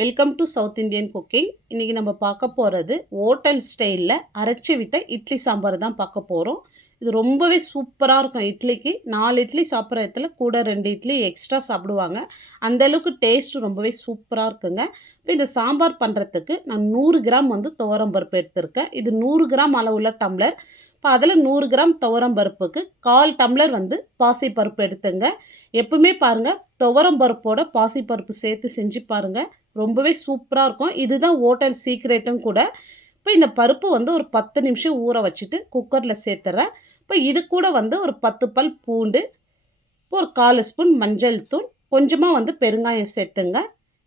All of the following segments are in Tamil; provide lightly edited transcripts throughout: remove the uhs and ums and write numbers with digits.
Welcome to south Indian cooking. இன்றைக்கி நம்ம பார்க்க போகிறது ஹோட்டல் ஸ்டைலில் அரைச்சி விட்ட இட்லி சாம்பார் தான் பார்க்க போகிறோம். இது ரொம்பவே சூப்பராக இருக்கும். இட்லிக்கு 4 இட்லி சாப்பிட்ற இடத்துல கூட 2 இட்லி எக்ஸ்ட்ரா சாப்பிடுவாங்க. அந்தளவுக்கு டேஸ்ட்டு ரொம்பவே சூப்பராக இருக்குங்க. இப்போ இந்த சாம்பார் பண்ணுறதுக்கு நான் 100 கிராம் துவரம் பருப்பு எடுத்திருக்கேன். இது 100 கிராம் அளவுள்ள டம்ளர். இப்போ அதில் 100 கிராம் துவரம் பருப்புக்கு 1/4 டம்ளர் பாசிப்பருப்பு எடுத்துங்க. எப்பவுமே பாருங்கள், துவரம் பருப்போட பாசிப்பருப்பு சேர்த்து செஞ்சு பாருங்கள், ரொம்பவே சூப்பராக இருக்கும். இதுதான் ஹோட்டல் சீக்ரெட்டும் கூட. இப்போ இந்த பருப்பு ஒரு 10 நிமிஷம் ஊற வச்சுட்டு குக்கரில் சேர்த்துறேன். இப்போ இது கூட ஒரு 10 பல் பூண்டு, இப்போ ஒரு 1/4 ஸ்பூன் மஞ்சள் தூள், கொஞ்சமாக பெருங்காயம் சேர்த்துங்க.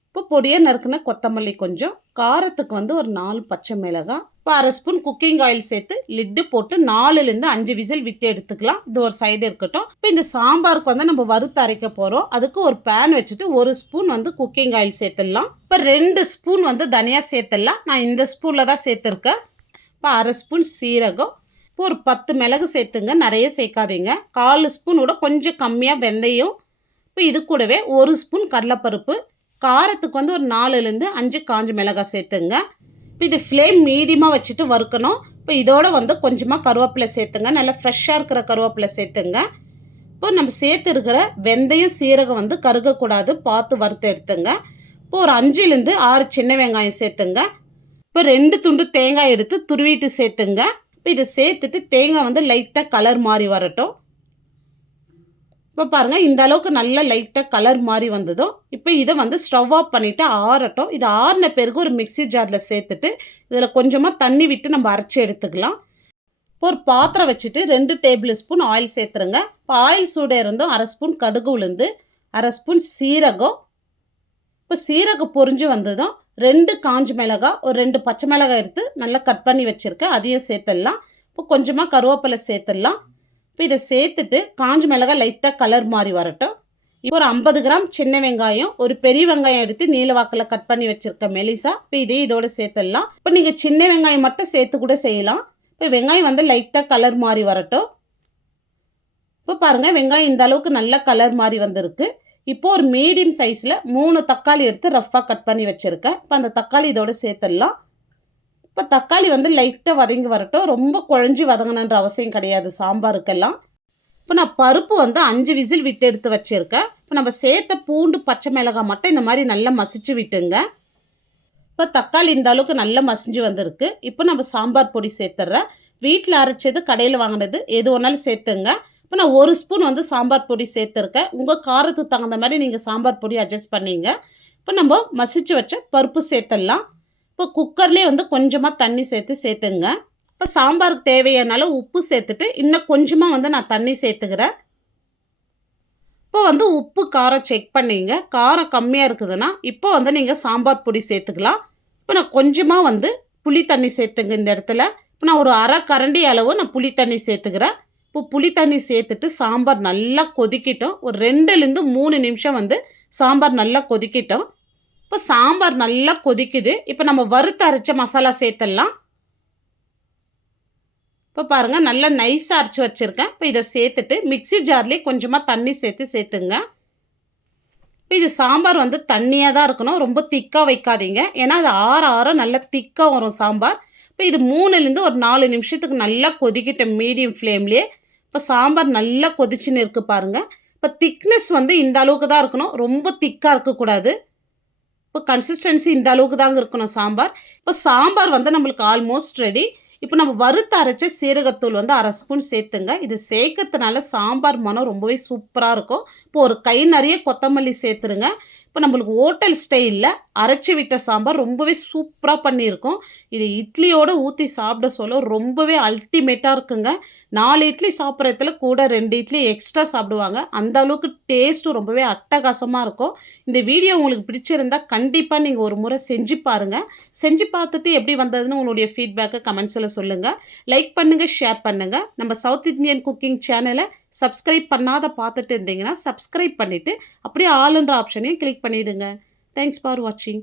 இப்போ பொடியாக நறுக்குன கொத்தமல்லி கொஞ்சம், காரத்துக்கு ஒரு 4 பச்சை மிளகாய், இப்போ 1/2 ஸ்பூன் குக்கிங் ஆயில் சேர்த்து லிட்டு போட்டு 4லேருந்து 5 விசில் விட்டு எடுத்துக்கலாம். இது ஒரு சைடு இருக்கட்டும். இப்போ இந்த சாம்பாருக்கு நம்ம வறுத்து அரைக்க போகிறோம். அதுக்கு ஒரு பேன் வச்சுட்டு 1 ஸ்பூன் குக்கிங் ஆயில் சேர்த்துடலாம். இப்போ 2 ஸ்பூன் தனியாக சேர்த்துடலாம். நான் இந்த ஸ்பூனில் தான் சேர்த்துருக்கேன். இப்போ 1/2 ஸ்பூன் சீரகம், இப்போ ஒரு 10 மிளகு சேர்த்துங்க, நிறைய சேர்க்காதீங்க. 1/4 ஸ்பூனோட கொஞ்சம் கம்மியாக வெந்தயம், இப்போ இது கூடவே 1 ஸ்பூன் கடலைப்பருப்பு, காரத்துக்கு ஒரு 4லேருந்து 5 காஞ்ச மிளகாய் சேர்த்துங்க. இப்போ இது ஃப்ளேம் மீடியமாக வச்சுட்டு வறுக்கணும். இப்போ இதோட கொஞ்சமாக கருவேப்பிலை சேர்த்துங்க, நல்லா ஃப்ரெஷ்ஷாக இருக்கிற கருவேப்பிலை சேர்த்துங்க. இப்போ நம்ம சேர்த்து இருக்கிற வெந்தயம் சீரகம் கருகக்கூடாது, பார்த்து வறுத்து எடுத்துங்க. இப்போ ஒரு 5லேருந்து 6 சின்ன வெங்காயம் சேர்த்துங்க. இப்போ 2 துண்டு தேங்காய் எடுத்து துருவிட்டு சேர்த்துங்க. இப்போ இதை சேர்த்துட்டு தேங்காய் லைட்டாக கலர் மாறி வரட்டும். இப்போ பாருங்கள், இந்த அளவுக்கு நல்ல லைட்டாக கலர் மாதிரி வந்ததும் இப்போ இதை ஸ்டவ் ஆஃப் பண்ணிவிட்டு ஆறட்டும். இது ஆறின பிறகு ஒரு மிக்சி ஜாரில் சேர்த்துட்டு இதில் கொஞ்சமாக தண்ணி விட்டு நம்ம அரைச்சி எடுத்துக்கலாம். இப்போ ஒரு பாத்திரம் வச்சுட்டு 2 டேபிள் ஸ்பூன் ஆயில் சேர்த்துருங்க. இப்போ ஆயில் சூடாக இருந்தும் 1/2 ஸ்பூன் கடுகு உளுந்து, 1/2 ஸ்பூன் சீரகம், இப்போ சீரகம் பொரிஞ்சு வந்ததும் 2 காஞ்ச மிளகாய், ஒரு 2 பச்சை மிளகாய் எடுத்து நல்லா கட் பண்ணி வச்சுருக்கேன், அதையும் சேர்த்துடலாம். இப்போ கொஞ்சமாக கருவேப்பிலை சேர்த்துடலாம். இப்போ இதை சேர்த்துட்டு காஞ்ச மிளகாய் லைட்டாக கலர் மாறி வரட்டும். இப்போ ஒரு 50 கிராம் சின்ன வெங்காயம், ஒரு பெரிய வெங்காயம் எடுத்து நீல வாக்கில் கட் பண்ணி வச்சுருக்கேன் மெலிசா. இப்போ இதோடு சேர்த்துடலாம். இப்போ நீங்கள் சின்ன வெங்காயம் மட்டும் சேர்த்து கூட செய்யலாம். இப்போ வெங்காயம் லைட்டாக கலர் மாறி வரட்டும். இப்போ பாருங்கள், வெங்காயம் இந்த அளவுக்கு நல்ல கலர் மாறி வந்திருக்கு. இப்போது ஒரு மீடியம் சைஸில் 3 தக்காளி எடுத்து ரஃப்பாக கட் பண்ணி வச்சுருக்கேன். இப்போ அந்த தக்காளி இதோடு சேர்த்துடலாம். இப்போ தக்காளி லைட்டாக வதங்கி வரட்டும். ரொம்ப குழஞ்சி வதங்கணுன்ற அவசியம் கிடையாது சாம்பாருக்கெல்லாம். இப்போ நான் பருப்பு 5 விசில் விட்டு எடுத்து வச்சுருக்கேன். இப்போ நம்ம சேர்த்த பூண்டு பச்சை மிளகாய் மட்டும் இந்த மாதிரி நல்லா மசிச்சு விட்டுங்க. இப்போ தக்காளி இந்த அளவுக்கு நல்லா மசிஞ்சு வந்திருக்கு. இப்போ நம்ம சாம்பார் பொடி சேர்த்துட்றேன். வீட்டில் அரைச்சது, கடையில் வாங்கினது எது ஒன்றாலும் சேர்த்துங்க. இப்போ நான் 1 ஸ்பூன் சாம்பார் பொடி சேர்த்துருக்கேன். உங்கள் காரத்துக்கு தகுந்த மாதிரி நீங்கள் சாம்பார் பொடி அட்ஜஸ்ட் பண்ணிங்க. இப்போ நம்ம மசிச்சு வச்ச பருப்பு சேர்த்துடலாம். இப்போ குக்கர்லேயே கொஞ்சமாக தண்ணி சேர்த்துங்க. இப்போ சாம்பாருக்கு தேவையானால உப்பு சேர்த்துட்டு இன்னும் கொஞ்சமாக நான் தண்ணி சேர்த்துக்கிறேன். இப்போ உப்பு காரம் செக் பண்ணிங்க. காரம் கம்மியாக இருக்குதுன்னா இப்போ நீங்கள் சாம்பார் பொடி சேர்த்துக்கலாம். இப்போ நான் கொஞ்சமாக புளி தண்ணி சேர்த்துங்க இந்த இடத்துல. இப்போ நான் ஒரு 1/2 கரண்டி அளவு நான் புளி தண்ணி சேர்த்துக்கிறேன். இப்போ புளி தண்ணி சேர்த்துட்டு சாம்பார் நல்லா கொதிக்கிட்டோம். ஒரு 2லேருந்து 3 நிமிஷம் சாம்பார் நல்லா கொதிக்கிட்டோம். இப்போ சாம்பார் நல்லா கொதிக்குது. இப்போ நம்ம வறுத்து அரைச்ச மசாலா சேர்த்துடலாம். இப்போ பாருங்கள், நல்லா நைஸாக அரைச்சி வச்சுருக்கேன். இப்போ இதை சேர்த்துட்டு மிக்சி ஜார்லேயே கொஞ்சமாக தண்ணி சேர்த்துங்க. இப்போ இது சாம்பார் தண்ணியாக தான் இருக்கணும், ரொம்ப திக்காக வைக்காதீங்க. ஏன்னா அது ஆற நல்லா திக்காக வரும் சாம்பார். இப்போ இது 3லேருந்து ஒரு 4 நிமிஷத்துக்கு நல்லா கொதிக்கிட்ட மீடியம் ஃப்ளேம்லேயே. இப்போ சாம்பார் நல்லா கொதிச்சுன்னு இருக்குது பாருங்கள். இப்போ திக்னஸ் இந்த அளவுக்கு தான் இருக்கணும், ரொம்ப திக்காக இருக்கக்கூடாது. இப்போ கன்சிஸ்டன்சி இந்த அளவுக்கு தாங்க இருக்கணும் சாம்பார். இப்போ சாம்பார் நம்மளுக்கு ஆல்மோஸ்ட் ரெடி. இப்போ நம்ம வறுத்து அரைச்ச சீரகத்தூள் 1/2 ஸ்பூன் சேர்த்துங்க. இது சேர்க்கறதுனால சாம்பார் மனம் ரொம்பவே சூப்பராக இருக்கும். இப்போ ஒரு கை நிறைய கொத்தமல்லி சேர்த்துருங்க. இப்போ நம்மளுக்கு ஹோட்டல் ஸ்டைலில் அரைச்சி விட்ட சாம்பார் ரொம்பவே சூப்பராக பண்ணியிருக்கோம். இது இட்லியோடு ஊற்றி சாப்பிட சொல்ல ரொம்பவே அல்டிமேட்டாக இருக்குங்க. 4 இட்லி சாப்பிட்றதுல கூட 2 இட்லி எக்ஸ்ட்ரா சாப்பிடுவாங்க. அந்த அளவுக்கு டேஸ்ட்டும் ரொம்பவே அட்டகாசமாக இருக்கும். இந்த வீடியோ உங்களுக்கு பிடிச்சிருந்தால் கண்டிப்பாக நீங்கள் ஒரு முறை செஞ்சு பாருங்கள். செஞ்சு பார்த்துட்டு எப்படி வந்ததுன்னு உங்களுடைய ஃபீட்பேக்கை கமெண்ட்ஸில் சொல்லுங்கள். லைக் பண்ணுங்கள், ஷேர் பண்ணுங்கள். நம்ம சவுத் இந்தியன் குக்கிங் சேனலை சப்ஸ்கிரைப் பண்ணாத பார்த்துட்டு இருந்தீங்கன்னா சப்ஸ்கிரைப் பண்ணிவிட்டு அப்படியே ஆல்ன்ற ஆப்ஷனையும் கிளிக் பண்ணிவிடுங்க. தேங்க்ஸ் ஃபார் வாட்சிங்.